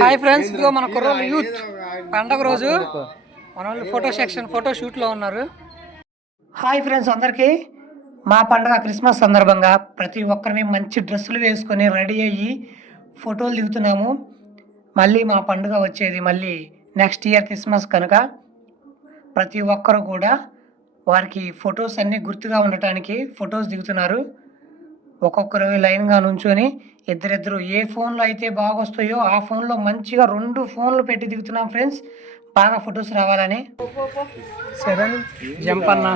Hi friends ఇదిగో మన కుర్రోళ్ళు యూత్. పండగ రోజు మన వాళ్ళు ఫోటో సెక్షన్ ఫోటో షూట్లో ఉన్నారు. హాయ్ ఫ్రెండ్స్ అందరికీ. మా పండగ క్రిస్మస్ సందర్భంగా ప్రతి ఒక్కరిని మంచి డ్రెస్సులు వేసుకొని రెడీ అయ్యి ఫోటోలు దిగుతున్నాము. మళ్ళీ మా పండుగ వచ్చేది మళ్ళీ నెక్స్ట్ ఇయర్ క్రిస్మస్ కనుక ప్రతి ఒక్కరు కూడా వారికి ఫొటోస్ అన్నీ గుర్తుగా ఉండటానికి ఫొటోస్ దిగుతున్నారు. ఒక్కొక్కరు లైన్గా నుంచొని ఇద్దరిద్దరు ఏ ఫోన్లో అయితే బాగా వస్తాయో ఆ ఫోన్లో మంచిగా రెండు ఫోన్లు పెట్టి దిగుతున్నాం ఫ్రెండ్స్. బాగా ఫొటోస్ రావాలని. సెవెన్. జంప్ అన్న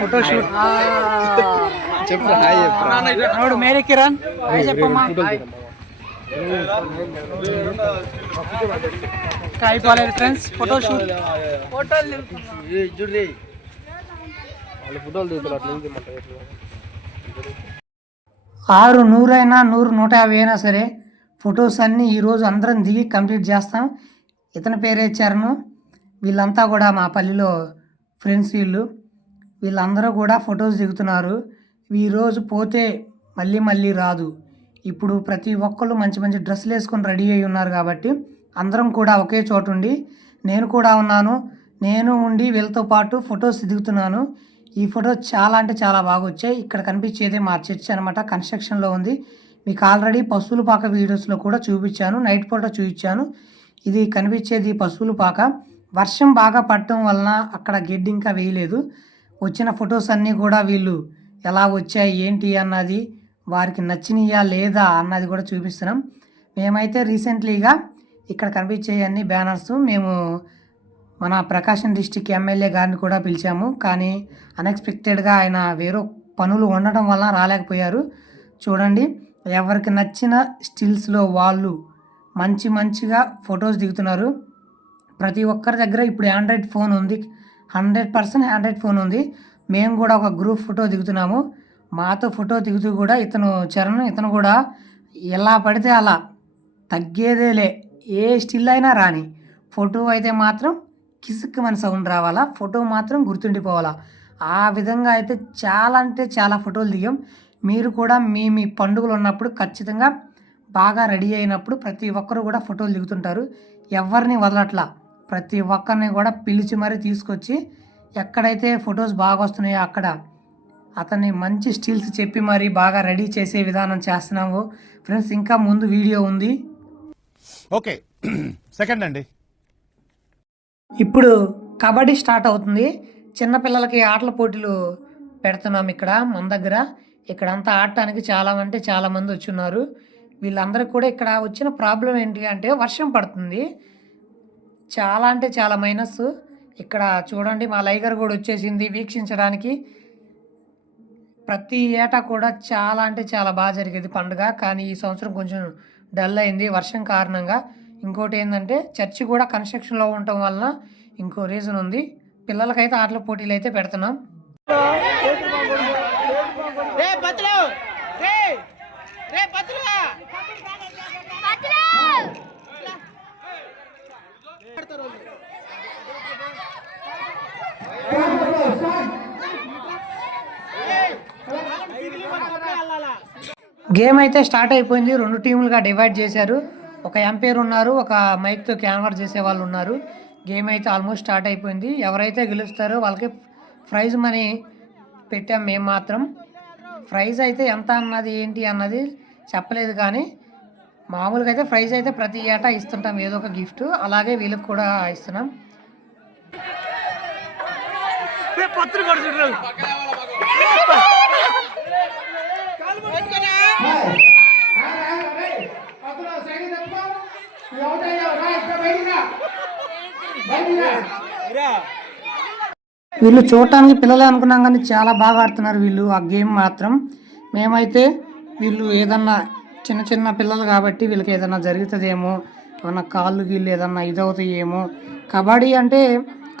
ఫోటో షూట్ చెప్పు హాయ్ చెప్పు. నోడు మేరీ కిరణ్. హాయ్ చెప్పమ్మా. అయిపోలేదు ఫ్రెండ్స్ ఫోటో షూట్ ఫోటోలు దిగుతారు అట్లా ఏం ఆరు నూరైనా నూరు నూట యాభై అయినా సరే ఫొటోస్ అన్నీ ఈరోజు అందరం దిగి కంప్లీట్ చేస్తాం. ఇతని పేరే చరణ్. వీళ్ళంతా కూడా మా పల్లిలో ఫ్రెండ్స్ వీళ్ళు. వీళ్ళందరూ కూడా ఫొటోస్ దిగుతున్నారు. ఈరోజు పోతే మళ్ళీ మళ్ళీ రాదు. ఇప్పుడు ప్రతి ఒక్కళ్ళు మంచి మంచి డ్రెస్సులు వేసుకొని రెడీ అయి ఉన్నారు కాబట్టి అందరం కూడా ఒకే చోటు ఉండి నేను కూడా ఉన్నాను. నేను ఉండి వీళ్ళతో పాటు ఫొటోస్ దిగుతున్నాను. ఈ ఫోటో చాలా అంటే చాలా బాగా వచ్చాయి. ఇక్కడ కనిపించేది మా చర్చ్ అనమాట కన్స్ట్రక్షన్లో ఉంది. మీకు ఆల్రెడీ పశువుల పాక వీడియోస్లో కూడా చూపించాను. నైట్ పూట చూపించాను. ఇది కనిపించేది పశువుల పాక. వర్షం బాగా పడటం వలన అక్కడ గెడ్డి ఇంకా వేయలేదు. వచ్చిన ఫొటోస్ అన్నీ కూడా వీళ్ళు ఎలా వచ్చాయి ఏంటి అన్నది వారికి నచ్చినయా లేదా అన్నది కూడా చూపిస్తున్నాం. మేమైతే రీసెంట్లీగా ఇక్కడ కనిపించేయన్ని బ్యానర్స్ మేము మన ప్రకాశం డిస్టిక్ ఎమ్మెల్యే గారిని కూడా పిలిచాము. కానీ అన్ఎక్స్పెక్టెడ్గా ఆయన వేరే పనులు ఉండటం వల్ల రాలేకపోయారు. చూడండి ఎవరికి నచ్చిన స్టిల్స్లో వాళ్ళు మంచి మంచిగా ఫొటోస్ దిగుతున్నారు. ప్రతి ఒక్కరి దగ్గర ఇప్పుడు ఆండ్రాయిడ్ ఫోన్ ఉంది. హండ్రెడ్ పర్సెంట్ ఆండ్రాయిడ్ ఫోన్ ఉంది. మేము కూడా ఒక గ్రూప్ ఫోటో దిగుతున్నాము. మాతో ఫోటో దిగుతూ కూడా ఇతను చరణ్ ఇతను కూడా ఎలా పడితే అలా తగ్గేదేలే. ఏ స్టిల్ అయినా రాని ఫోటో అయితే మాత్రం కిసుక్కుమని మన సౌండ్ రావాలా? ఫోటో మాత్రం గుర్తుండిపోవాలా? ఆ విధంగా అయితే చాలా అంటే చాలా ఫోటోలు దిగాం. మీరు కూడా మీ మీ పండుగలు ఉన్నప్పుడు ఖచ్చితంగా బాగా రెడీ అయినప్పుడు ప్రతి ఒక్కరు కూడా ఫోటోలు దిగుతుంటారు. ఎవరిని వదలట్లా. ప్రతి ఒక్కరిని కూడా పిలిచి మరీ తీసుకొచ్చి ఎక్కడైతే ఫొటోస్ బాగా వస్తున్నాయో అక్కడ అతన్ని మంచి స్టిల్స్ చెప్పి మరీ బాగా రెడీ చేసే విధానం చేస్తున్నాము. ఫ్రెండ్స్ ఇంకా ముందు వీడియో ఉంది. ఓకే. సెకండ్ అండి. ఇప్పుడు కబడ్డీ స్టార్ట్ అవుతుంది. చిన్నపిల్లలకి ఆటల పోటీలు పెడుతున్నాం ఇక్కడ మన దగ్గర. ఇక్కడంతా ఆడటానికి చాలా అంటే చాలా మంది వచ్చి ఉన్నారు వీళ్ళందరికీ కూడా ఇక్కడ వచ్చిన ప్రాబ్లం ఏంటి అంటే వర్షం పడుతుంది. చాలా అంటే చాలా మైనస్. ఇక్కడ చూడండి మా లైగర్ కూడా వచ్చేసింది వీక్షించడానికి. ప్రతి ఏటా కూడా చాలా అంటే చాలా బాగా జరిగేది పండుగ. కానీ ఈ సంవత్సరం కొంచెం డల్ అయింది వర్షం కారణంగా. ఇంకోటి ఏంటంటే చర్చి కూడా కన్స్ట్రక్షన్లో ఉండటం వలన ఇంకో రీజన్ ఉంది. పిల్లలకైతే ఆటల పోటీలు అయితే పెడుతున్నాం. గేమ్ అయితే స్టార్ట్ అయిపోయింది. రెండు టీములుగా డివైడ్ చేశారు. ఒక ఎంపైర్ ఉన్నారు ఒక మైక్తో క్యాన్వర్ చేసే వాళ్ళు ఉన్నారు. గేమ్ అయితే ఆల్మోస్ట్ స్టార్ట్ అయిపోయింది. ఎవరైతే గెలుస్తారో వాళ్ళకి ప్రైజ్ మనీ పెట్టాం మేము మాత్రం. ప్రైజ్ అయితే ఎంత అన్నది ఏంటి అన్నది చెప్పలేదు కానీ మామూలుగా అయితే ప్రైజ్ అయితే ప్రతి ఏటా ఇస్తుంటాం ఏదో ఒక గిఫ్ట్. అలాగే వీళ్ళకి కూడా ఇస్తున్నాం. వీళ్ళు చూడటానికి పిల్లలే అనుకున్నాం కానీ చాలా బాగా ఆడుతున్నారు వీళ్ళు ఆ గేమ్ మాత్రం. మేమైతే వీళ్ళు ఏదన్నా చిన్న చిన్న పిల్లలు కాబట్టి వీళ్ళకి ఏదన్నా జరుగుతుందేమో ఏమన్నా కాళ్ళు గీళ్ళు ఏదన్నా ఇదవుతాయేమో. కబడ్డీ అంటే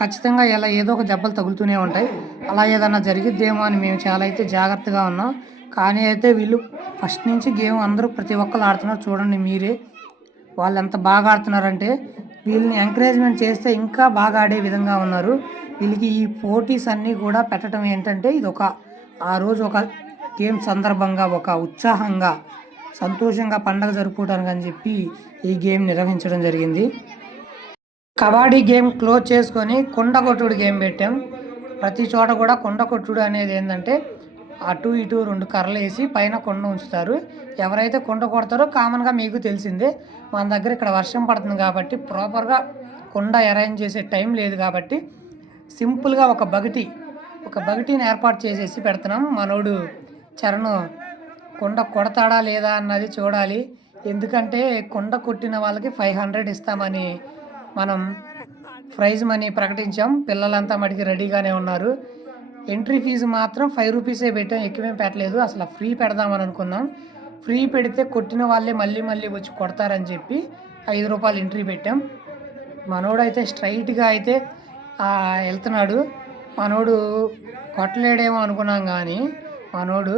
ఖచ్చితంగా ఇలా ఏదో ఒక దెబ్బలు తగులుతూనే ఉంటాయి. అలా ఏదన్నా జరిగిద్దేమో అని మేము చాలా అయితే జాగ్రత్తగా ఉన్నాం. కానీ అయితే వీళ్ళు ఫస్ట్ నుంచి గేమ్ అందరూ ప్రతి ఒక్కరు ఆడుతున్నారు. చూడండి మీరే. వాళ్ళు ఎంత బాగా ఆడుతున్నారంటే వీళ్ళని ఎంకరేజ్మెంట్ చేస్తే ఇంకా బాగా ఆడే విధంగా ఉన్నారు. వీళ్ళకి ఈ పోటీస్ అన్నీ కూడా పెట్టడం ఏంటంటే ఇది ఒక ఆ రోజు ఒక గేమ్ సందర్భంగా ఒక ఉత్సాహంగా సంతోషంగా పండగ జరుపుకోవడానికి అని చెప్పి ఈ గేమ్ నిర్వహించడం జరిగింది. కబడ్డీ గేమ్ క్లోజ్ చేసుకొని కొండ కొట్టుడు గేమ్ పెట్టాం. ప్రతి చోట కూడా కొండ కొట్టుడు అనేది ఏంటంటే అటు ఇటు రెండు కర్రలు వేసి పైన కొండ ఉంచుతారు. ఎవరైతే కొండ కొడతారో కామన్గా మీకు తెలిసిందే. మన దగ్గర ఇక్కడ వర్షం పడుతుంది కాబట్టి ప్రాపర్గా కొండ అరేంజ్ చేసే టైం లేదు కాబట్టి సింపుల్గా ఒక బగటి ఒక బగటిని ఏర్పాటు చేసేసి పెడుతున్నాం. మనోడు చరణ్ కొండ కొడతాడా లేదా అన్నది చూడాలి. ఎందుకంటే కొండ కొట్టిన వాళ్ళకి ఫైవ్ హండ్రెడ్ ఇస్తామని మనం ప్రైజ్ మనీ ప్రకటించాం. పిల్లలంతా మటుకి రెడీగానే ఉన్నారు. ఎంట్రీ ఫీజు మాత్రం ఫైవ్ రూపీసే పెట్టాం ఎక్కువేం పెట్టలేదు. అసలు ఫ్రీ పెడదామని అనుకున్నాం. ఫ్రీ పెడితే కొట్టిన వాళ్ళే మళ్ళీ మళ్ళీ వచ్చి కొడతారని చెప్పి ఐదు రూపాయలు ఎంట్రీ పెట్టాం. మనోడు అయితే స్ట్రైట్గా అయితే వెళ్తున్నాడు. మనోడు కొట్టలేడేమో అనుకున్నాం కానీ మనోడు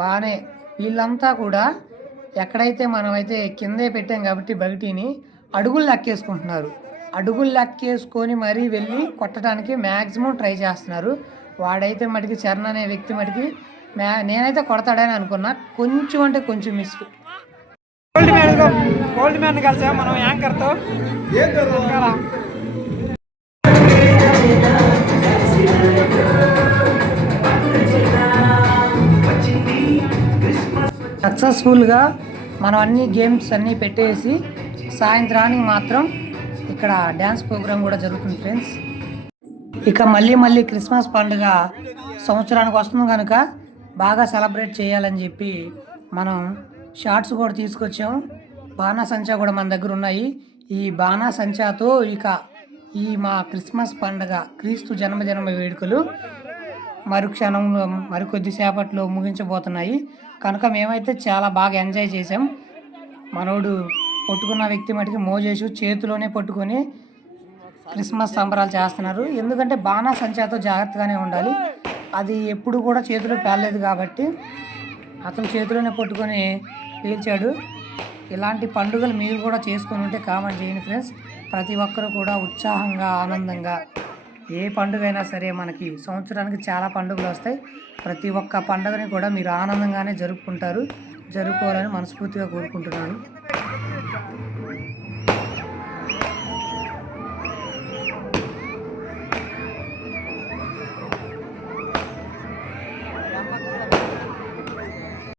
బాగానే వీళ్ళంతా కూడా ఎక్కడైతే మనమైతే కిందే పెట్టాం కాబట్టి బయటిని అడుగులు లెక్కేసుకుంటున్నారు. అడుగులు లెక్కేసుకొని మరీ వెళ్ళి కొట్టడానికి మ్యాక్సిమం ట్రై చేస్తున్నారు. వాడైతే మటుకి చరణ్ అనే వ్యక్తి మటుకి నేనైతే కొడతాడని అనుకున్నా. కొంచెం అంటే కొంచెం miss. Gold man gold man కలిసా మనం యాంకర్తో. సక్సెస్ఫుల్గా మనం అన్ని గేమ్స్ అన్నీ పెట్టేసి సాయంత్రానికి మాత్రం ఇక్కడ డ్యాన్స్ ప్రోగ్రామ్ కూడా జరుగుతుంది ఫ్రెండ్స్ ఇక మళ్ళీ మళ్ళీ క్రిస్మస్ పండుగ సంవత్సరానికి వస్తుంది కనుక బాగా సెలబ్రేట్ చేయాలని చెప్పి మనం షార్ట్స్ కూడా తీసుకొచ్చాం. బాణాసంచా కూడా మన దగ్గర ఉన్నాయి. ఈ బాణాసంచాతో ఇక ఈ మా క్రిస్మస్ పండుగ క్రీస్తు జన్మదిన వేడుకలు మరు క్షణంలో మరికొద్ది సేపట్లో ముగించబోతున్నాయి. కనుక మేమైతే చాలా బాగా ఎంజాయ్ చేసాం మనోడు పట్టుకున్న వ్యక్తి మటుకి మోజేసు చేతిలోనే పట్టుకొని క్రిస్మస్ సంబరాలు చేస్తున్నారు. ఎందుకంటే బాణా సంచాతో జాగ్రత్తగానే ఉండాలి. అది ఎప్పుడు కూడా చేతిలో పేలలేదు కాబట్టి అతను చేతిలోనే పట్టుకొని పీల్చాడు. ఇలాంటి పండుగలు మీరు కూడా చేసుకొని ఉంటే కామెంట్ చేయండి ఫ్రెండ్స్. ప్రతి ఒక్కరు కూడా ఉత్సాహంగా ఆనందంగా ఏ పండుగ అయినా సరే మనకి సంవత్సరానికి చాలా పండుగలు వస్తాయి. ప్రతి ఒక్క పండుగని కూడా మీరు ఆనందంగానే జరుపుకుంటారు. జరుపుకోవాలని మనస్ఫూర్తిగా కోరుకుంటున్నాను.